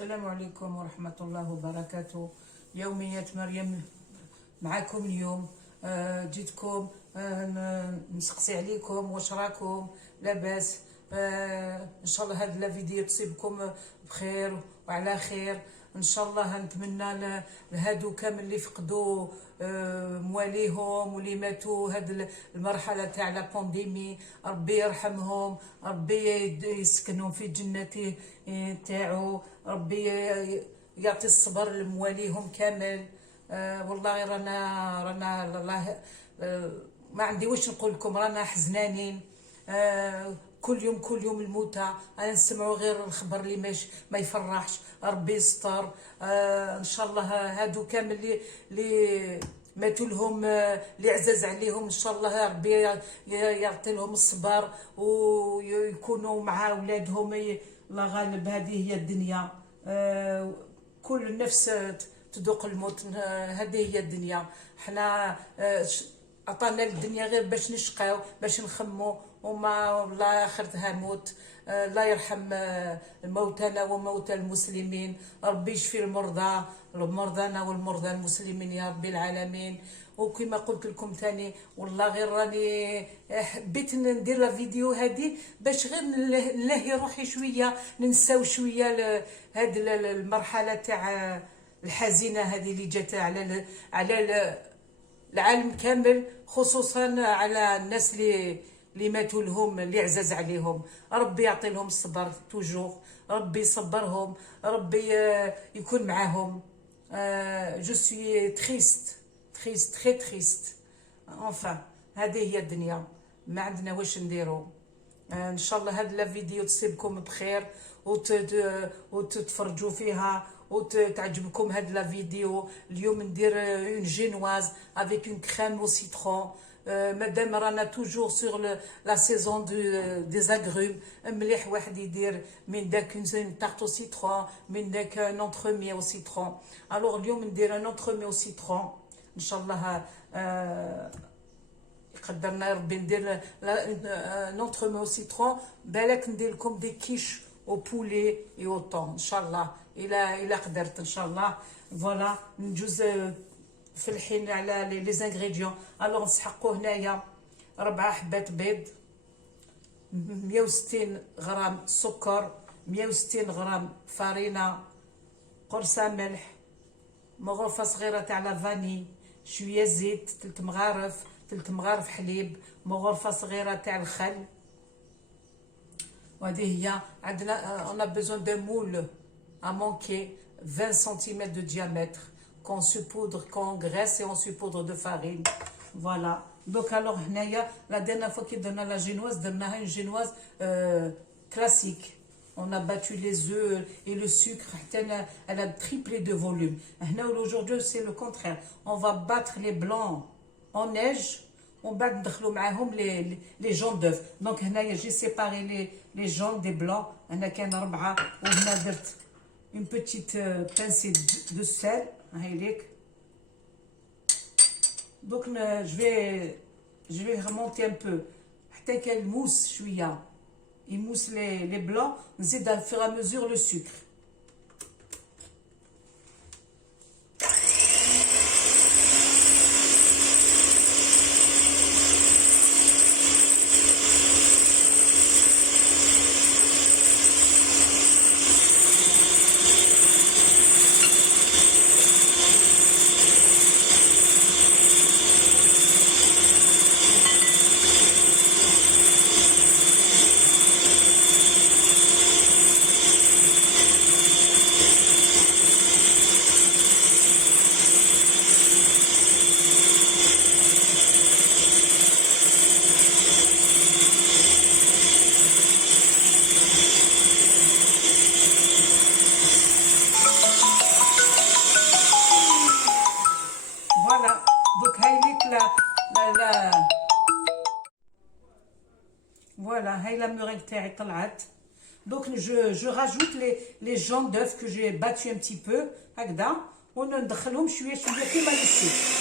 السلام عليكم ورحمة الله وبركاته. يوميات مريم معكم اليوم. جيتكم نسقسي عليكم واش راكم لاباس. ان شاء الله هاد الفيديو تصيبكم بخير وعلى خير ان شاء الله. نتمنى لهادو كامل اللي فقدوا مواليهم واللي ماتوا هاد المرحله تاع لا بانديمي، ربي يرحمهم، ربي يسكنهم في جنته تاعو، ربي يعطي الصبر لمواليهم كامل. والله رانا الله ما عندي واش نقول لكم، رانا حزنانين. كل يوم الموتى، انا نسمعوا غير الخبر اللي ما يفرحش. ربي يستر. ان شاء الله هادو كامل اللي ماتوا لهم، اللي عزاز عليهم، ان شاء الله ربي يعطي لهم الصبر ويكونوا مع اولادهم. الله غالب، هذه هي الدنيا. كل نفس تذوق الموت، هذه هي الدنيا. حنا عطانا الدنيا غير باش نشقاو، باش نخمو، وما والله اخرتها موت. الله يرحم موتانا وموتى المسلمين، ربي يشفي مرضانا والمرضى المسلمين يا رب العالمين. وكما قلت لكم ثاني، والله غير راني حبيت ندير لا فيديو هذه باش غير نلهي روحي شويه، ننساو شويه هاد المرحله تاع الحزينه هذه اللي جات على العالم كامل، خصوصا على الناس اللي ماتوا لهم، اللي عزاز عليهم. ربي يعطي لهم الصبر توجور، ربي يصبرهم، ربي يكون معاهم. جو سوي تريست تري تريست. انفان هذه هي الدنيا، ما عندنا واش نديرو. ان شاء الله هاد لا فيديو تصيبكم بخير وتتفرجوا فيها وتعجبكم هاد لا فيديو. اليوم ندير اون جينواز افيك اون كريم او سيترون. مادام رانا توجور سور لا سيزون دي زاغروم، مليح واحد يدير من داك اون تارت او سيترون، من داك ان اونترومي او سيترون. الوغ اليوم ندير ان اونترومي او سيترون ان شاء الله. يقدرنا ربي ندير نونترومي او سيترون. بالك ندير لكم دي كيش او بولي اي او طون ان شاء الله، الى قدرت ان شاء الله. فوالا نجوز في الحين على لي زانغريديون. الوغ نسحقوا هنايا 4 حبات بيض، 160 غرام سكر، 160 غرام فارينه، قرصه ملح، مغرفه صغيره تاع لا فاني، شويه زيت، 3 مغارف حليب، مغرفه صغيره تاع الخل. وهذه هي عندنا. on a besoin d'un moule à manquer 20 cm de diamètre qu'on saupoudre, qu'on graisse et on saupoudre de farine. Voilà. Donc alors هنايا la dernière fois كي درنا لا جينواز درناها une génoise classique. On a battu les œufs et le sucre, elle a triplé de volume. Aujourd'hui, c'est le contraire. On va battre les blancs en neige. On va ندخلوا معاهم les jaunes d'œufs. Donc هنايا j'ai séparé les jaunes des blancs. انا كان 4 وهنا درت une petite pincée de sel. هاي ليك. Donc je vais remonter un peu حتى كيموس شويه، يموس les blancs. نزيد au fur et à mesure le sucre. Voilà, donc هاي ليك لا voilà, هاي لا موريك تاعي طلعت. Donc je rajoute les jaunes d'œufs que j'ai battu un petit peu هكذا، وندخلهم شويه كيما السكر.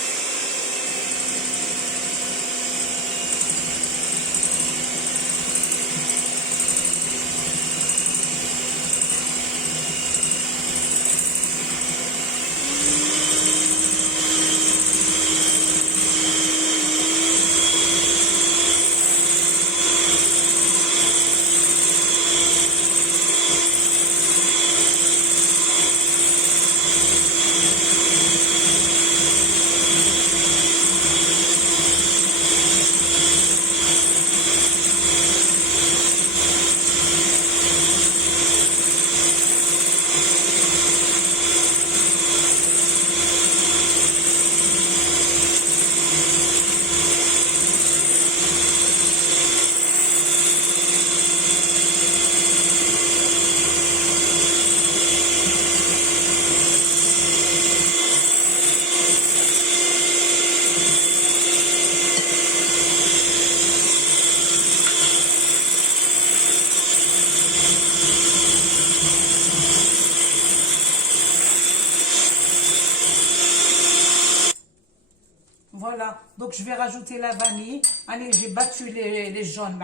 Voilà, donc je vais rajouter la vanille. Allez, j'ai battu les jaunes,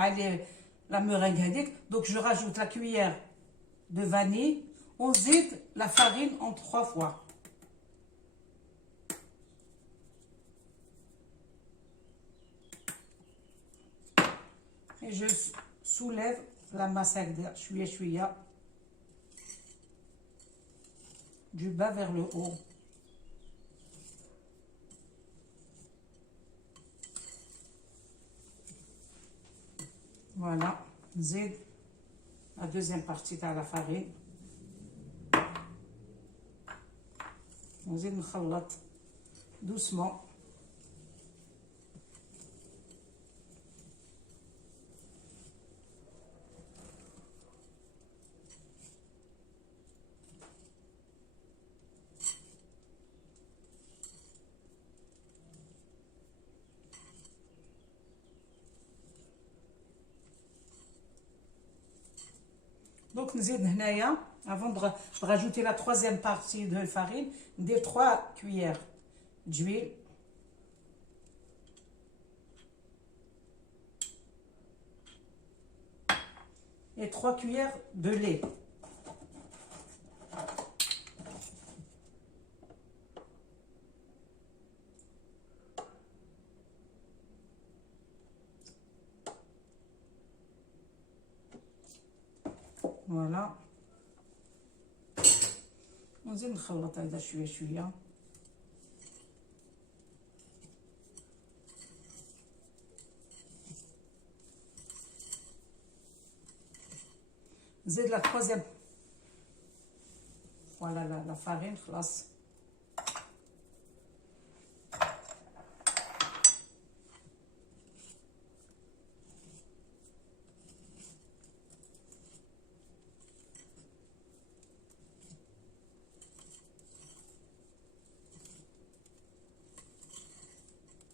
la meringue هذيك. Donc je rajoute la cuillère de vanille. On zide la farine en 3 fois. Et je soulève la masse هكذا شويه شويه du bas vers le haut. Voilà, zid la deuxième partie de la farine. نزيد نخلط doucement. Donc, نزيد هنايا avant de rajouter la troisième partie de farine, des 3 cuillères d'huile. Et 3 cuillères de lait. Voilà. نزيد نخلط هذا شويه شويه. نزيد la troisième. Voilà la farine خلاص.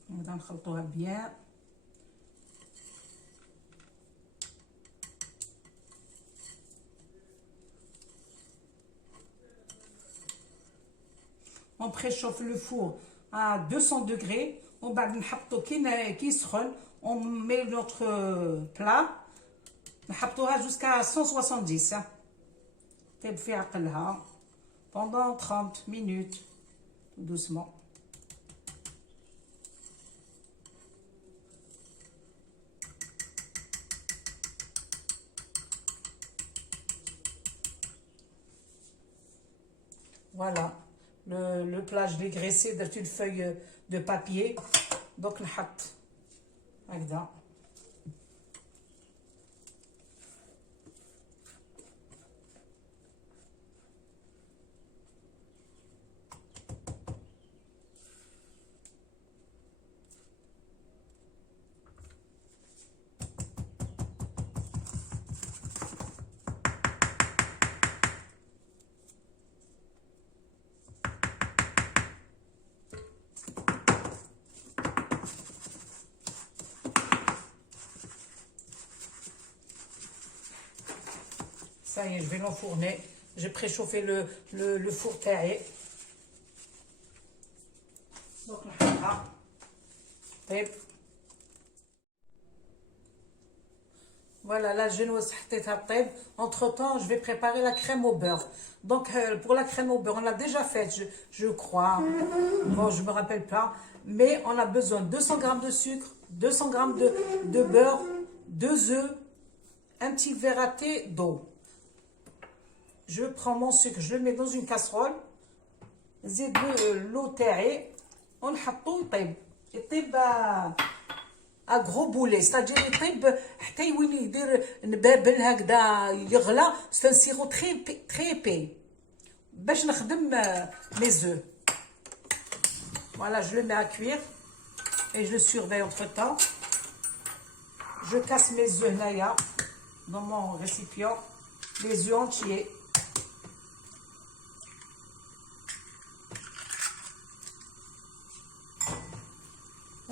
نبدا نخلطوها بيان. On préchauffe le four à 200 degrés. On va نحطو كي يسخن. On met notre plat. نحطوها jusqu'à 170. طيب في عقلها pendant 30 minutes tout doucement. Voilà, le plat, je l'ai graissé dans une feuille de papier. Donc, نحط هكذا. Ça y est, je vais l'enfourner. J'ai préchauffé le four تاعي. Donc نحطها. طيب. Voilà, la génoise حطيتها طيب. Entre temps, je vais préparer la crème au beurre. Donc pour la crème au beurre, on l'a déjà faite, je crois. Bon, je me rappelle pas. Mais on a besoin de 200 g de sucre, 200 g de beurre, 2 œufs, un petit verre à thé d'eau. Je prends mon sucre, je le mets dans une casserole. زيد l'eau تاعي ونحطو يطيب. يطيب à gros boulet, c'est-à-dire يطيب حتى وين يدير نبابل هكذا يغلى. C'est un sirop très épais باش نخدم mes œufs. Voilà, je le mets à cuire et je le surveille entre temps. Je casse mes œufs là dans mon récipient, les œufs entiers.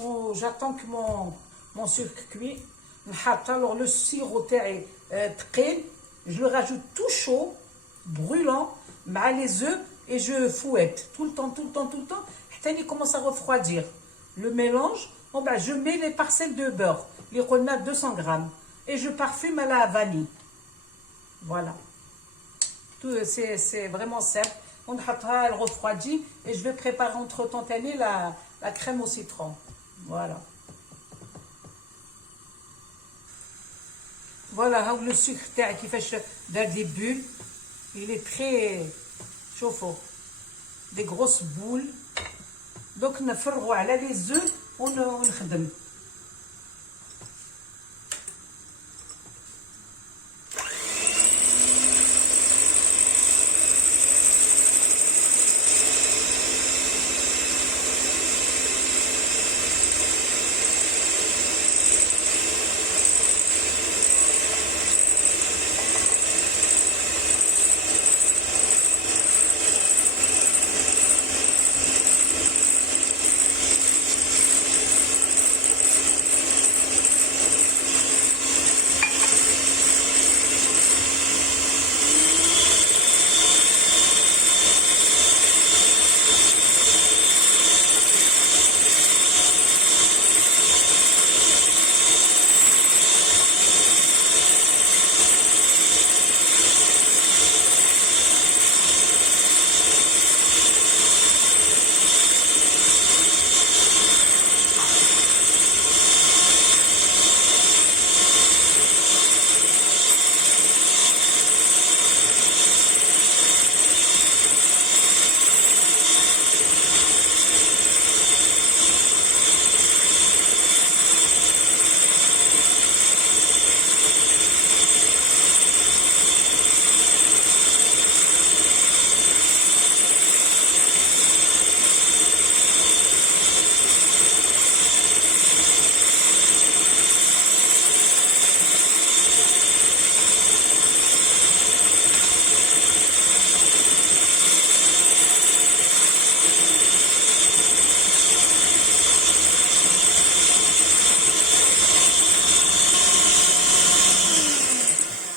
Oh, j'attends que mon sucre cuit. Alors le sirop تاعي تقيل, je le rajoute tout chaud, brûlant, مع les œufs et je fouette tout le temps, حتى il commence à refroidir. le mélange, bon ben, je mets les parcelles de beurre, les qulna 200 grammes, et je parfume à la vanille. Voilà. C'est vraiment simple. On elle refroidit et je vais préparer entre-temps la crème au citron. Voilà. Voilà, le sucre qui fait des bulles. Il est très chaud, des grosses boules. Donc, on a les œufs, on خدم.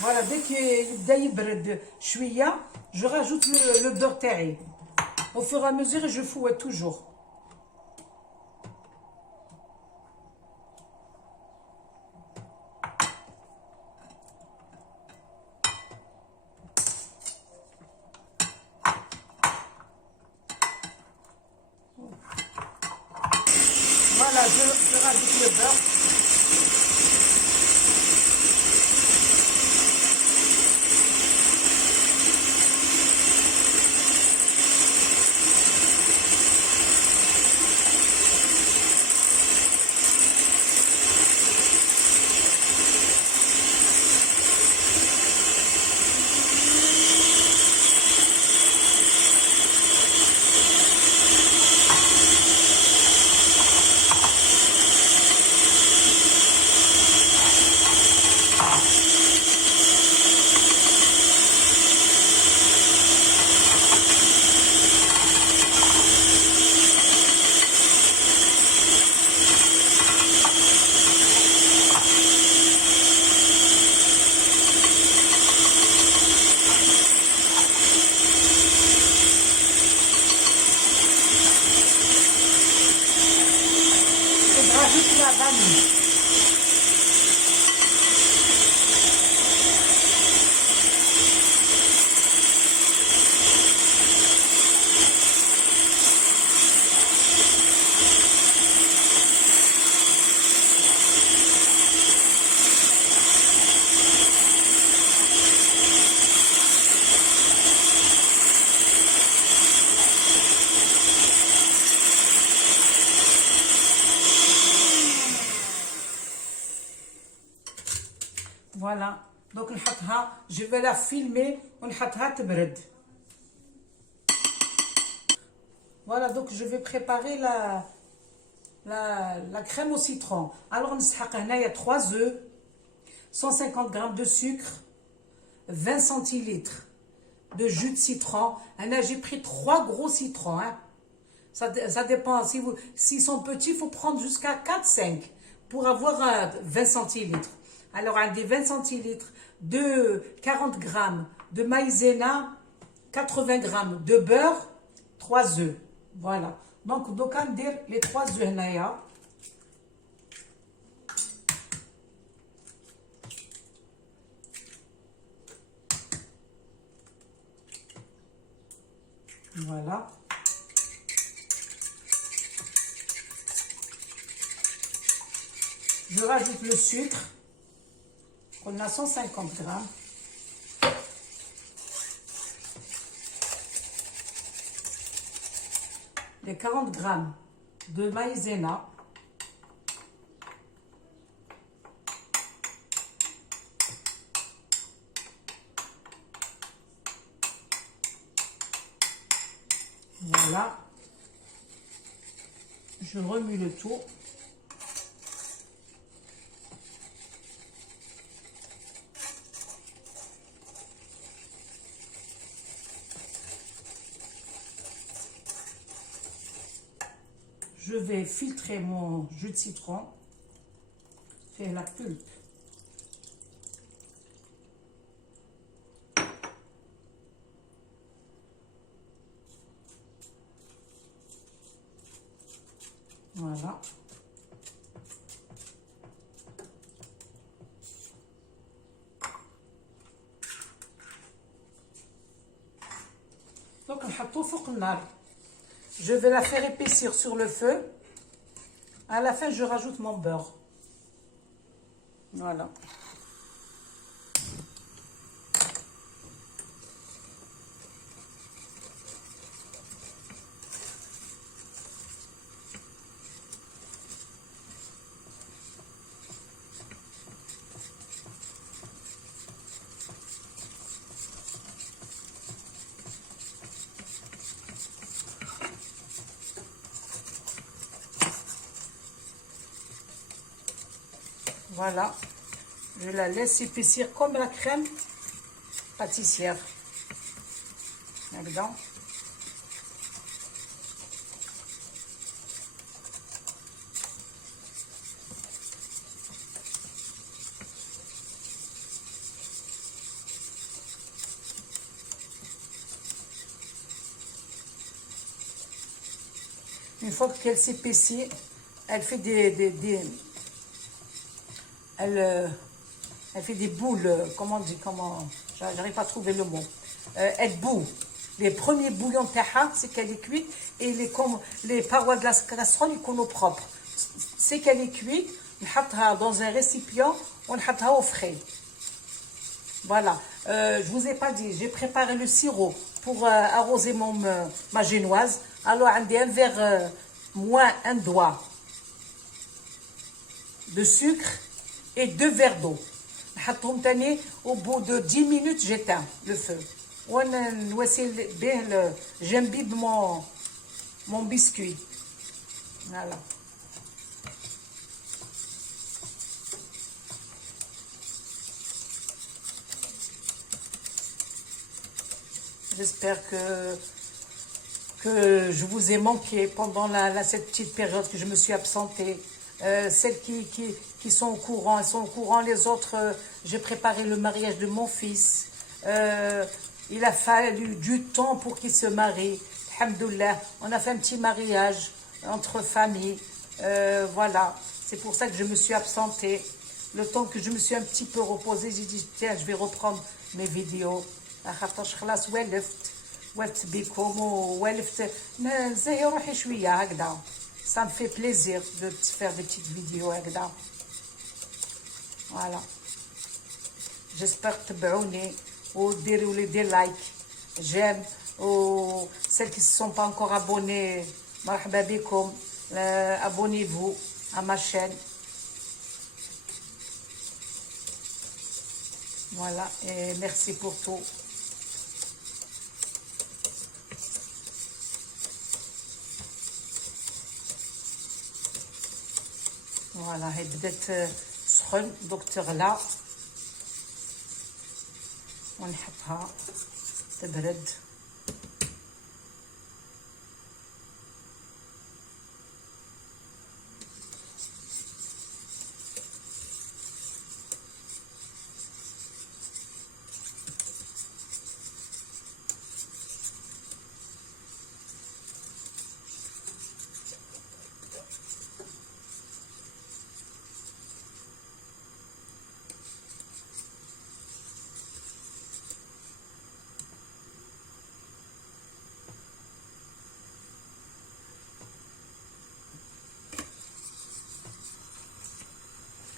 Voilà, dès qu'il يبرد شويه, je rajoute le beurre terré. Au fur et à mesure, je fouette toujours. Voilà, je rajoute le beurre. Je rajoute la vanille. Voilà, donc je vais la filmer, voilà, donc je vais préparer la crème au citron. Alors, il y a 3 œufs, 150 g de sucre, 20 centilitres de jus de citron. J'ai pris 3 gros citrons. Hein. Ça dépend, s'ils sont petits, il faut prendre jusqu'à 4-5 pour avoir 20 centilitres. Alors, on a des 20 centilitres de 40 g de maïzena, 80 g de beurre, 3 œufs. Voilà. دونك دوكا ندير لي 3 œufs هنايا. Voilà. Je rajoute le sucre. On a 150 grammes. Les 40 grammes de maïzena. Voilà. Je remue le tout. Je vais filtrer mon jus de citron, faire la pulpe. Voilà. Donc, نحطو فوق النار. Je vais la faire épaissir sur le feu. À la fin, je rajoute mon beurre. Voilà. Voilà, je la laisse épaissir comme la crème pâtissière. Là-dedans. Une fois qu'elle s'épaissit, elle fait elle fait des boules, comment on dit, j'arrive pas à trouver le mot. Elle bout. Les premiers bouillons de taha, c'est qu'elle est cuite, et les parois de la casserole, ils sont propres. C'est qu'elle est cuite, on la dans un récipient, on la au frais. Voilà. Je vous ai pas dit, j'ai préparé le sirop pour arroser ma génoise. Alors, on a un verre moins un doigt de sucre et 2 verres d'eau. Au bout de 10 minutes, j'éteins le feu. J'imbibe mon biscuit. Voilà. J'espère que je vous ai manqué pendant cette petite période que je me suis absentée. Celles qui sont au courant, elles sont au courant. Les autres, j'ai préparé le mariage de mon fils. Il a fallu du temps pour qu'il se marie. Alhamdoulilah, on a fait un petit mariage entre familles. Voilà, c'est pour ça que je me suis absentée. Le temps que je me suis un petit peu reposée, j'ai dit, tiens, je vais reprendre mes vidéos. ولفت بكم وولفت نزهي روحي شويه هكذا. Ça me fait plaisir de faire des petites vidéos هكذا. Voilà. J'espère que تبعوني وديروا لي دي لايك j'aime و celles qui ne se sont pas encore abonnés مرحبا بكم. Abonnez-vous à ma chaîne. Voilà, et merci pour tout. فوالا هي بدات تسخن دوك تغلى ونحطها تبرد.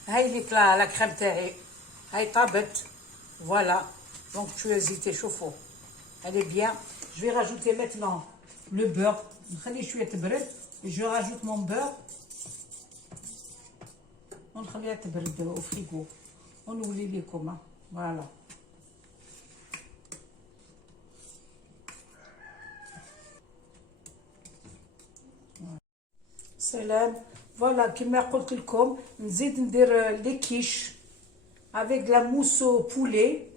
هاي ليك لا كريم تاعي هاي طابت فوالا. دونك شويه زيتي شوفوا elle est bien. Je vais rajouter maintenant le beurre. نخلي شويه تبرد. Je rajoute mon beurre. ونخليها تبرد au frigo. ونولي لكم فوالا. سلام. فوالا كما قلت لكم نزيد ندير لي كيش avec la mousse au poulet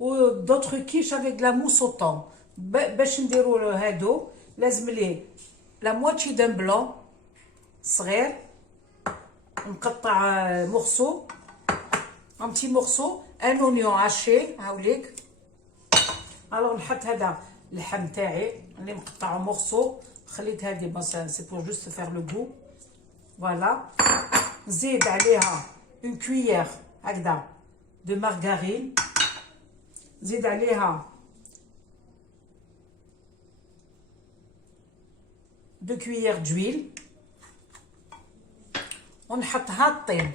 ou d'autres quiches avec de la mousse au thon. باش نديرو هادو لازم ليه la moitié d'un blanc صغير نقطع morceau un petit morceau, un oignon haché هاوليك. الوغ نحط هذا اللحم تاعي اللي مقطعه مورسو خليت هذه بس سي بور جوست فير لو غو فوالا. نزيد عليها اون كويير هكذا دو مارغارين. نزيد عليها 2 كويير دويل ونحطها طيب.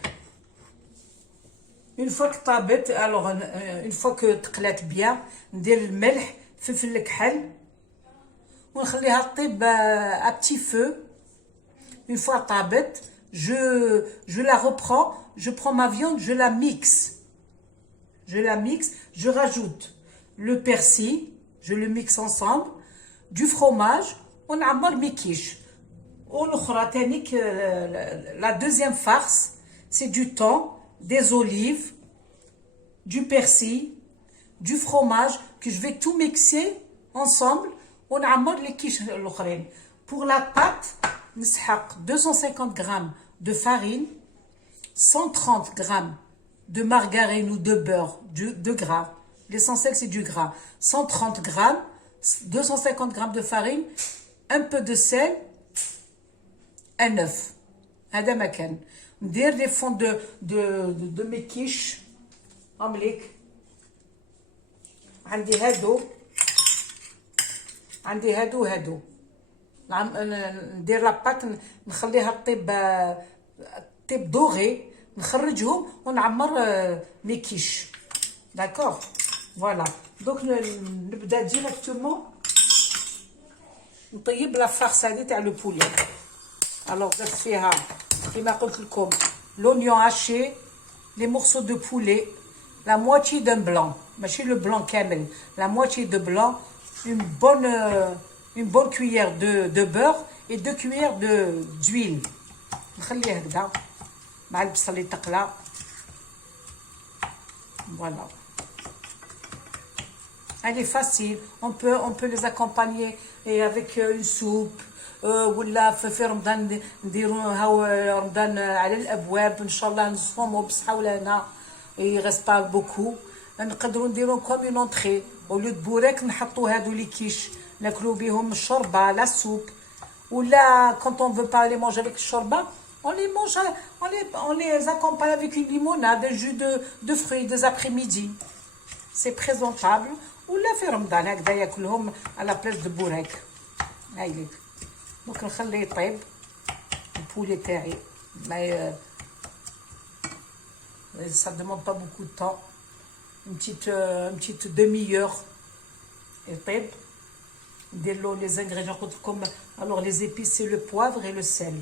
اون فوا طابت الوغ اون فوا كو تقلات بيان ندير الملح فلفل الكحل ونخليها طيب ا بتي فو. اون فوا طابت je la reprends, je prends ma viande, je la mixe, je rajoute le persil, je le mixe ensemble, du fromage ونعمر ميكيش. والاخرى تانيك la deuxième farce c'est du thon, des olives, du persil, du fromage que je vais tout mixer ensemble ونعمر les quiches الاخرين. Pour la pâte نسحق 250 grammes de farine, 130 grammes de margarine ou de beurre, de gras. L'essentiel c'est du gras. 130 grammes, 250 grammes de farine, un peu de sel, un œuf. هذا ما كان. ندير لي فون دو ميكيش امليك. عندي هادو وهادو. ندير لاباط نخليها طيب دوغي نخرجهم ونعمر ميكيش. داكوغ فوالا. دونك نبدا ديريكتومون نطيب لا فارس هذه تاع لو بولي. الوغ درت فيها كما قلت لكم لونيون هاشي، لي مورسو دو بولي، لا موitié دان بلون ماشي لو بلون كامل، لا موitié دو بلون، une bonne cuillère de beurre et 2 cuillères d'huile. نخليه هكذا مع البصل يتقلى voilà. Elle est facile, on peut les accompagner et avec une soupe ولا في رمضان نديرو هاو رمضان على الابواب ان شاء الله نصوموا بصحه ولا il reste pas beaucoup. نقدروا نديرو كوم اون اونطري او لو بوراك نحطوا هادو لي كيش ناكلو بهم الشوربه لا سوب ولا quand on veut pas les manger avec الشوربه on les mange on les accompagne avec une limonade, un jus de fruits des après-midi. C'est présentable. ولا في رمضان هكذا ياكلهم على بلاص دو بوراك. هاي ليك دونك نخليه يطيب البولي تاعي ما ça demande pas beaucoup de temps, une petite demi-heure يطيب. ندير له les ingrédients قلت لكم. alors les épices c'est le poivre et le sel.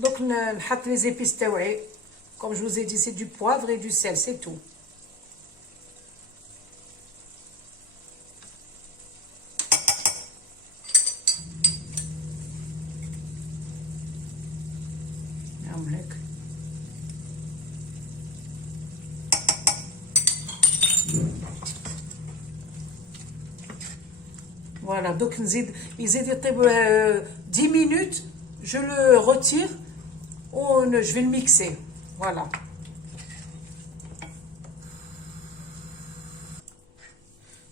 Donc نحط les épices تاوعي comme je vous ai dit, c'est du poivre et du sel, c'est tout. Voilà, donc il يزيد 10 minutes, je le retire, je vais le mixer. Voilà.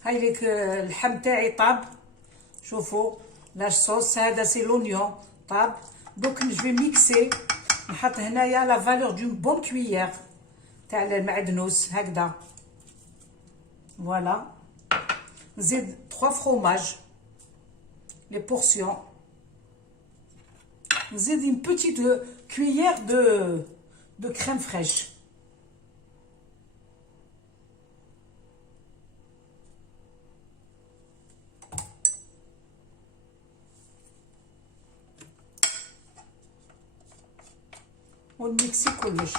هاي لك اللحم تاعي طاب. شوفوا لا صوص هذا سي لونيون طاب. دوك جو في ميكسي. نحط هنايا لا فالور دون بون كويير تاع المعدنوس هكذا. فوالا. نزيد 3 fromages les portions. نزيد une petite cuillère de crème fraîche. ونميكسي كلش.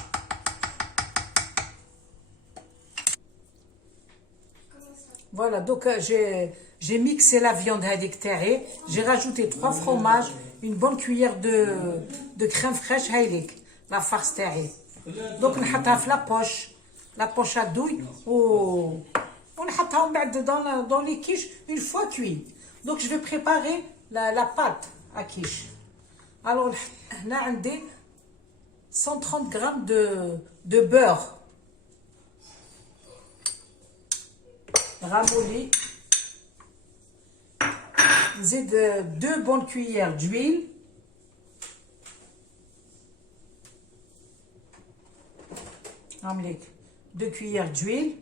Voilà, donc j'ai mixé la viande هذيك تاعي. J'ai rajouté 3 fromages, une bonne cuillère de crème fraîche هايليك la farce تاعي. Donc نحطها في la poche à douille ونحطها من بعد dans les quiches une fois cuit. Donc je vais préparer la pâte à quiche. Alors هنا عندي 130 grammes de beurre ramolli. نزيد 2 bonnes cuillères d'huile. نعملك 2 cuillères d'huile.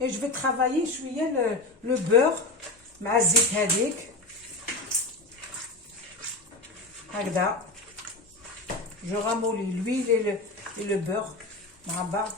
Et je vais travailler شوية le beurre مع الزيت هذيك هكذا. Je ramollis l'huile et le beurre مع بعض.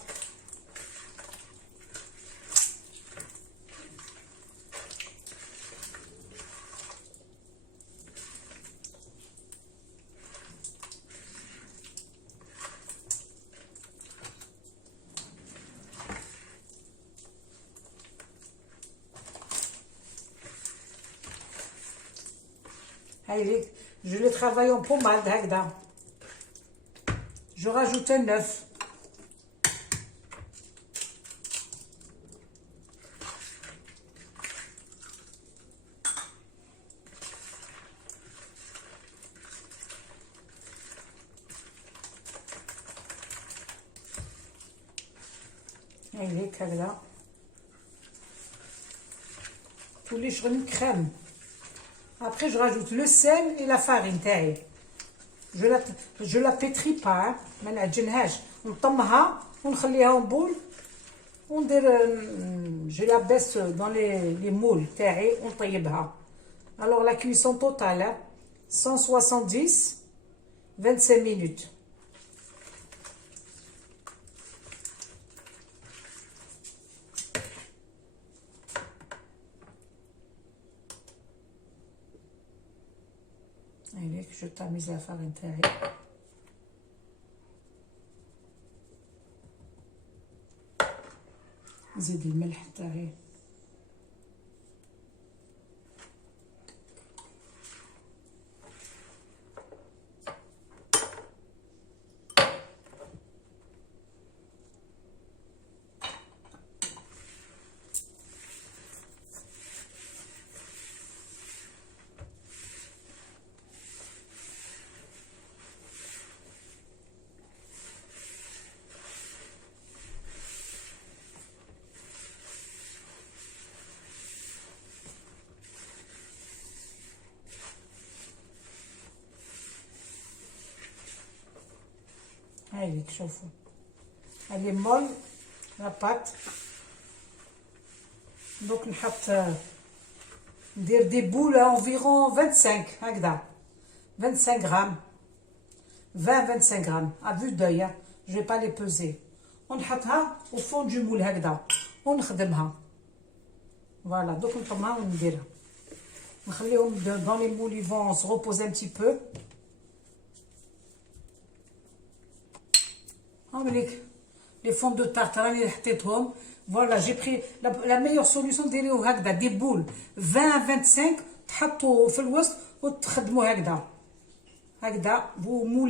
Je le travaille en pommade هكذا. Je rajoute un œuf. هيك هكذا. تولي شغل كريم. Après, je rajoute le sel et la farine تاعي. Je la pétris pas, ما نعجنهاش. نطمها ونخليها en boule. وندير je la baisse dans les moules تاعي ونطيبها. Alors la cuisson totale 170 25 minutes. هيك je tamise la farine تاعي. نزيد الملح تاعي. هايليك شوفوا هذه مول لا بات. دوك نحط ندير دي بول انفيرون 25 هكذا 25 غرام 25 غرام à vue d'œil. Je vais pas les peser. ونحطها au fond du moule هكذا ونخدمها. Voilà, دوك نطمها ونديرها نخليهم dans les moules. Ils vont se reposer un petit peu. Les fonds de tarte راني حطيتهم. Voilà, j'ai pris la meilleure solution. ديريو هكذا دي بول 20 à 25 تحطوا في الوسط وتخدموا هكذا vous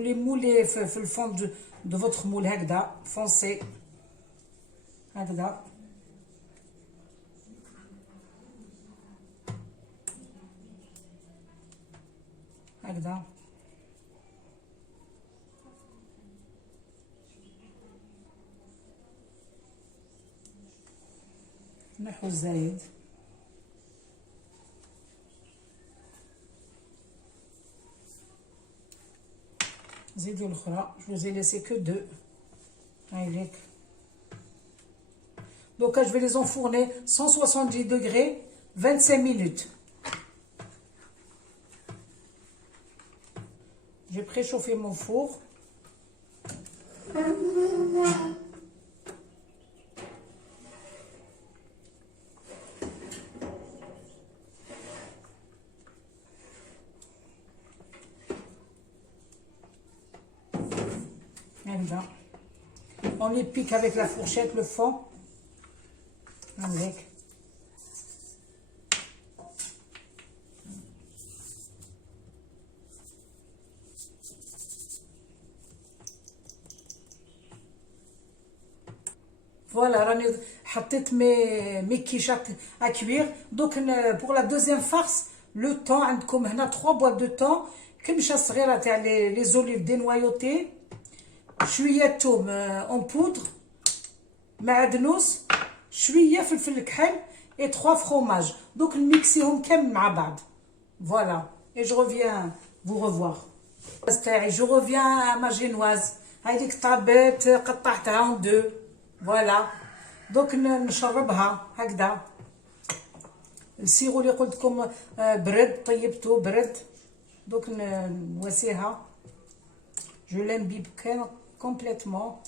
les moulez في le fond de votre moule هكذا foncez هكذا. هكذا نحو الزايد. زيدوا الاخرى. Je vous ai laissé que 2. هايليك Donc là, je vais les enfourner 170 degrés, 25 minutes. J'ai préchauffé mon four. Là. On les pique avec la fourchette, le fond. Avec. Voilà, راني حطيت mes quiches à cuire. Donc pour la deuxième farce, le thon عندكم هنا 3 boîtes de thon, كمشة صغيرة تاع les olives dénoyautées, شوية توم en poudre, معدنوس, شوية فلفل كحل et 3 fromages. Donc نميكسيهم كامل مع بعض. Voilà. Et je reviens vous revoir. Je reviens à ma génoise. هذيك طابت قطعتها en deux. Voilà. Donc نشربها هكذا. السيرو اللي قلت لكم برد طيبته برد. Donc نواسيها. Je l'imbibe complètement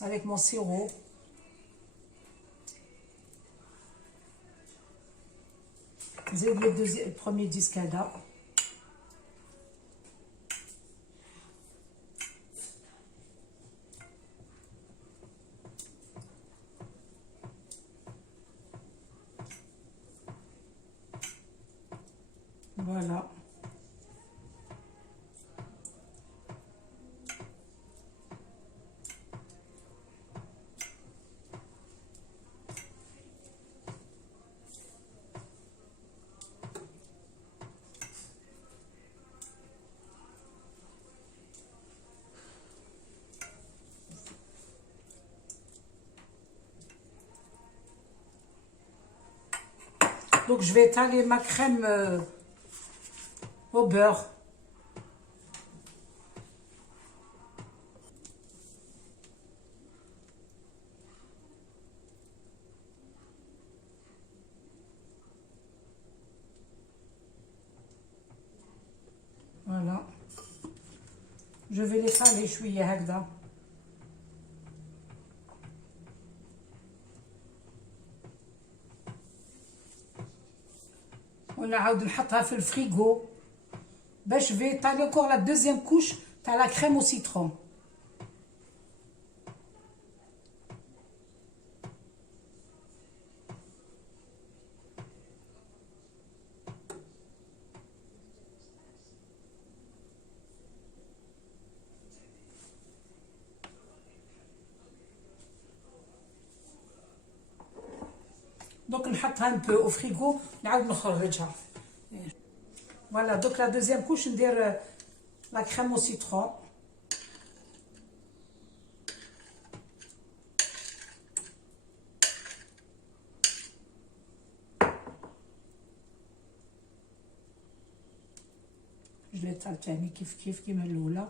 avec mon sirop. زيد le premier disque هذا. Voilà. Donc je vais étaler ma crème au beurre. Voilà. Je vais l'étaler شوية هكذا. ونعاود نحطها في الفريغو باش في étaler encore la deuxième couche تاع la crème au citron. Donc نحطها un peu au frigo نعاود نخرجها. Voilà, donc la deuxième couche ندير la crème au citron. Je l'étale تاني كيف كيما الاولى.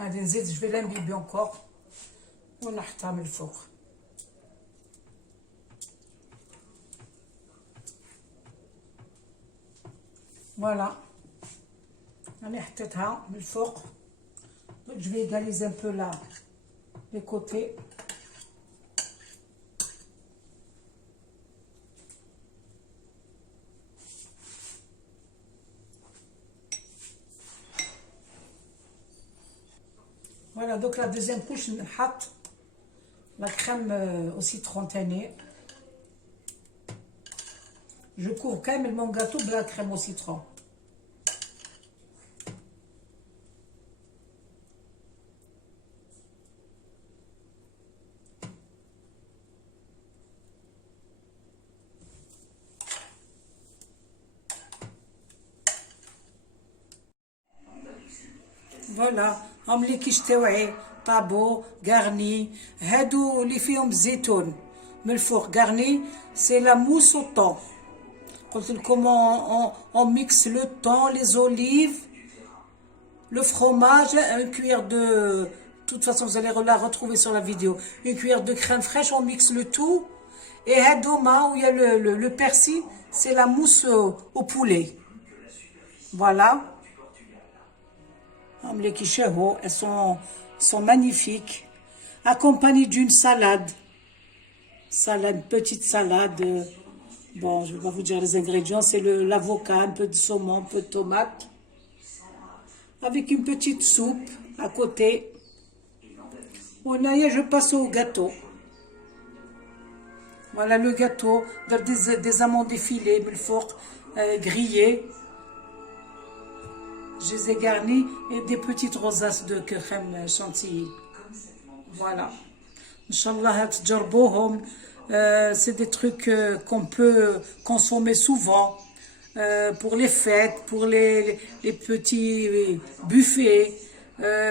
غادي نزيد جو في لامبيبي انكور ونحطها من الفوق. فوالا راني حطيتها من الفوق. جو في ايغاليزي ان بو لا لي كوتي. Voilà, donc la deuxième couche, نحط la crème au citron tannée. Je couvre quand même mon gâteau de la crème au citron. فوالا هم اللي كيشتوعي طابو غارني هادو اللي فيهم الزيتون من الفوق غارني سي لا موس او طون قلت لكم on mixe le thon les olives le fromage une cuillère de toute façon vous allez la retrouver sur la vidéo une cuillère de crème fraîche on mixe le tout et hadouma où il y a le persil c'est la mousse au poulet voilà. Elles sont magnifiques, accompagnées d'une salade, petite salade. Bon, je ne vais pas vous dire les ingrédients, c'est l'avocat, un peu de saumon, un peu de tomate, avec une petite soupe à côté. Bon, là, je passe au gâteau. Voilà le gâteau, des amandes effilées, grillées. Je les ai garnis et des petites rosaces de crème chantilly. Voilà. Inch'Allah, c'est des trucs qu'on peut consommer souvent pour les fêtes, pour les petits buffets,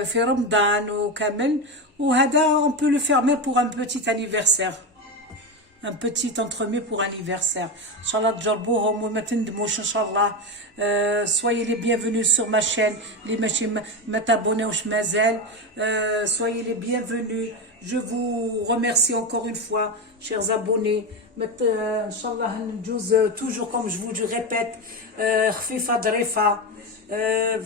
في رمضان وكامل. On peut le faire même pour un petit anniversaire. Un petit entremets pour anniversaire. Inch'Allah, tjarbohom ou ma tendmouch, Inch'Allah. Soyez les bienvenus sur ma chaîne. Les machines m'abonnez mazel. Soyez les bienvenus. Je vous remercie encore une fois, chers abonnés. Inch'Allah, toujours comme je vous le répète, khfifa drefa.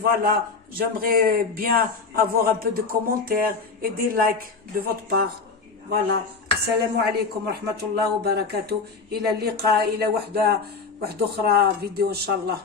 Voilà, j'aimerais bien avoir un peu de commentaires et des likes de votre part. Voilà. السلام عليكم ورحمة الله وبركاته إلى اللقاء إلى وحدة أخرى فيديو إن شاء الله.